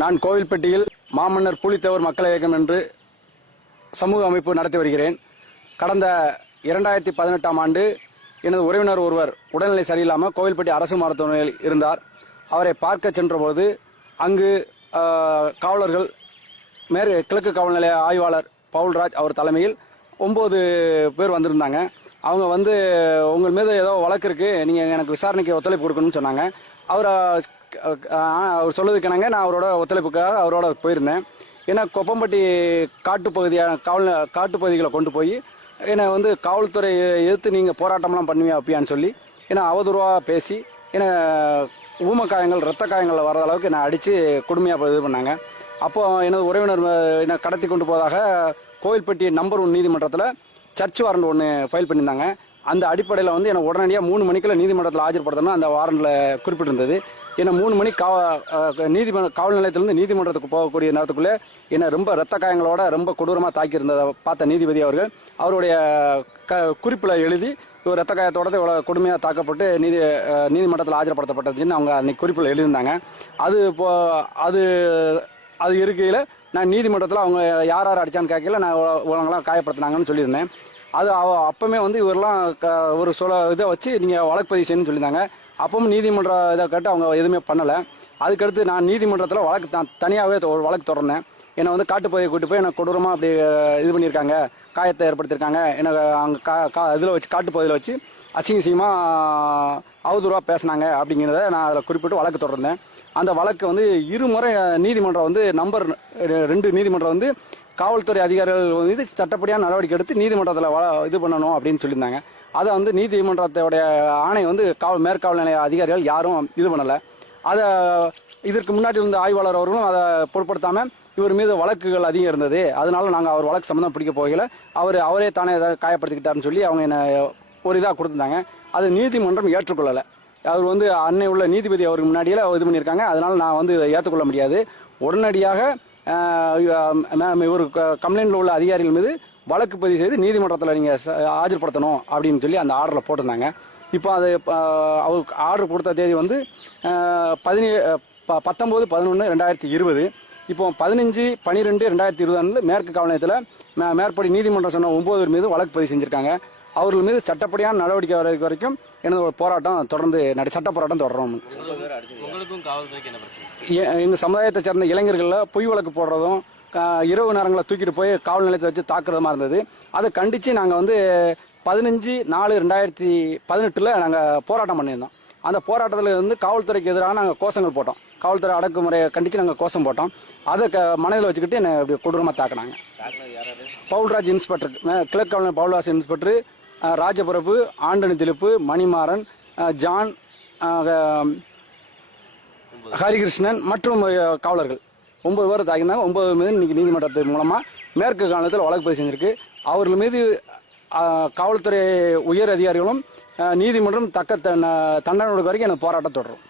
நான் கோவில்பட்டியில் மாமன்னர் புலித்தேவர் மக்கள் இயக்கம் என்று சமூக அமைப்பு நடத்தி வருகிறேன். கடந்த 2018ஆம் ஆண்டு எனது உறவினர் ஒருவர் உடல்நிலை சரியில்லாமல் கோவில்பட்டி அரசு மருத்துவமனையில் இருந்தார். அவரை பார்க்க சென்றபோது அங்கு காவலர்கள் கிழக்கு காவல் நிலைய ஆய்வாளர் பவுல்ராஜ் அவர் தலைமையில் 9 பேர் வந்திருந்தாங்க. அவங்க வந்து உங்கள் மீது ஏதோ வழக்கு இருக்குது, நீங்கள் எனக்கு விசாரணைக்கு ஒத்துழைப்பு கொடுக்கணும்னு சொன்னாங்க. அவர் சொல்லதுக்கானங்க நான் அவரோட ஒத்துழைப்புக்காக அவரோட போயிருந்தேன். ஏன்னா கொப்பம்பட்டி காட்டுப்பகுதிகளை கொண்டு போய் என்னை வந்து காவல்துறை எதிர்த்து நீங்கள் போராட்டம்லாம் பண்ணுவீங்க அப்படியான்னு சொல்லி ஏன்னா அவதூறாக பேசி என்னை ஊமக்காயங்கள் ரத்த காயங்கள் வர்ற அளவுக்கு என்னை அடித்து கொடுமையாக இது பண்ணாங்க. அப்போ எனது உறவினர் என்னை கடத்தி கொண்டு போவதாக கோவில்பட்டி நம்பர் 1 நீதிமன்றத்தில் சர்ச் வாரண்ட் ஒன்று ஃபைல் பண்ணியிருந்தாங்க. அந்த அடிப்படையில் வந்து என்னை உடனடியாக 3 மணிக்குள்ள நீதிமன்றத்தில் ஆஜர்படுத்தணும் அந்த வாரண்டில் குறிப்பிட்டிருந்தது. என்னை 3 மணி காவல் நிலையத்திலிருந்து நீதிமன்றத்துக்கு போகக்கூடிய நேரத்துக்குள்ளே என்னை ரொம்ப ரத்த காயங்களோட ரொம்ப கொடூரமாக தாக்கியிருந்ததை பார்த்த நீதிபதி அவர்கள் அவருடைய குறிப்பில் எழுதி ஒரு ரத்த காயத்தோட இவ்வளோ கொடுமையாக தாக்கப்பட்டு நீதிமன்றத்தில் ஆஜர்படுத்தப்பட்டதுன்னு அவங்க அன்னைக்கு குறிப்பில் எழுதியிருந்தாங்க. அது இருக்கையில் நான் நீதிமன்றத்தில் அவங்க யார் அடித்தான்னு கேட்கல நான் இவங்களாம் காயப்படுத்தினாங்கன்னு சொல்லியிருந்தேன். அது அப்பவுமே வந்து இவரெல்லாம் ஒரு இதை வச்சு நீங்கள் வழக்கு பதிவு செய்யணும்னு சொல்லியிருந்தாங்க. அப்பவும் நீதிமன்ற இதை கேட்டு அவங்க எதுவுமே பண்ணலை. அதுக்கடுத்து நான் நீதிமன்றத்தில் தனியாகவே ஒரு வழக்கு தொடர்ந்தேன். என்னை வந்து காட்டுப்பகுதியை கூட்டு போய் எனக்கு கொடூரமாக அப்படி இது பண்ணியிருக்காங்க, காயத்தை ஏற்படுத்தியிருக்காங்க, எனக்கு அங்கே இதில் வச்சு காட்டுப்பகுதியில் வச்சு அசிங்கமாக அவதூறாக பேசினாங்க அப்படிங்கிறத நான் அதில் குறிப்பிட்டு வழக்கு தொடர்ந்தேன். அந்த வழக்கு வந்து 2 முறை நீதிமன்றம் வந்து நம்பர் 2 நீதிமன்றம் வந்து காவல்துறை அதிகாரிகள் மீது சட்டப்படியான நடவடிக்கை எடுத்து நீதிமன்றத்தில் இது பண்ணணும் அப்படின்னு சொல்லியிருந்தாங்க. அதை வந்து நீதிமன்றத்தோடைய ஆணை வந்து மேற்காவல் நிலைய அதிகாரிகள் யாரும் இது பண்ணலை. அதை இதற்கு முன்னாடி இருந்த ஆய்வாளர் அவர்களும் அதை பொருட்படுத்தாமல் இவர் மீது வழக்குகள் அதிகம் இருந்தது, அதனால நாங்கள் அவர் வழக்கு சம்மந்தம் பிடிக்க போகல, அவரே தானே காயப்படுத்திக்கிட்டாருன்னு சொல்லி அவங்க என்னை ஒரு இதாக கொடுத்துருந்தாங்க. அது நீதிமன்றம் ஏற்றுக்கொள்ளலை. அவர் வந்து அன்னை உள்ள நீதிபதி அவருக்கு முன்னாடியே இது பண்ணியிருக்காங்க. அதனால நான் வந்து இதை ஏற்றுக்கொள்ள முடியாது. உடனடியாக இவர் கம்ப்ளைண்டில் உள்ள அதிகாரிகள் மீது வழக்கு பதிவு செய்து நீதிமன்றத்தில் நீங்கள் ஆஜர்படுத்தணும் அப்படின்னு சொல்லி அந்த ஆர்டரில் போட்டிருந்தாங்க. இப்போ அது அவருக்கு ஆர்டர் கொடுத்த தேதி வந்து 19/11/2020. இப்போ 15/12/2020 மேற்கு காவல் நிலையத்தில் மேற்படி நீதிமன்றம் சொன்ன 9 பேர் மீது வழக்கு பதிவு செஞ்சுருக்காங்க. அவர்கள் மீது சட்டப்படியான நடவடிக்கை வரைக்கும் எனது ஒரு போராட்டம் தொடர்ந்து சட்ட போராட்டம் தொடரும். எங்கள் சமுதாயத்தை சேர்ந்த இளைஞர்களில் பொய் வழக்கு போடுறதும் இரவு நேரங்களில் தூக்கிட்டு போய் காவல் நிலையத்தை வச்சு தாக்குறதுமா இருந்தது. அதை கண்டித்து நாங்கள் வந்து 15/4/2018 நாங்கள் போராட்டம் பண்ணியிருந்தோம். அந்த போராட்டத்தில் இருந்து காவல்துறைக்கு எதிராக நாங்கள் கோஷங்கள் போட்டோம். காவல்துறை அடக்குமுறையை கண்டித்து நாங்கள் கோஷம் போட்டோம். அதை மனதில் வச்சுக்கிட்டு என்னை இப்படி கொடூரமாக தாக்கினாங்க. பவுல்ராஜ் இன்ஸ்பெக்டர், கிழக்கு காவல் பவுல்ராஜ் இன்ஸ்பெக்டர், ராஜபிரபு, ஆண்டனி திலீப்பு, மணிமாறன், ஜான், ஹரிகிருஷ்ணன் மற்றும் காவலர்கள் 9 பேர் தாக்கினாங்க. 9 மீது இன்னைக்கு நீதிமன்றத்தின் மூலமாக மேற்கு காவலத்தில் வழக்கு பதிவு செஞ்சிருக்கு. அவர்கள் மீது காவல்துறை உயர் அதிகாரிகளும் நீதிமன்றம் தக்க தண்டனை வரைக்கும் எனக்கு போராட்டம் தொடரும்.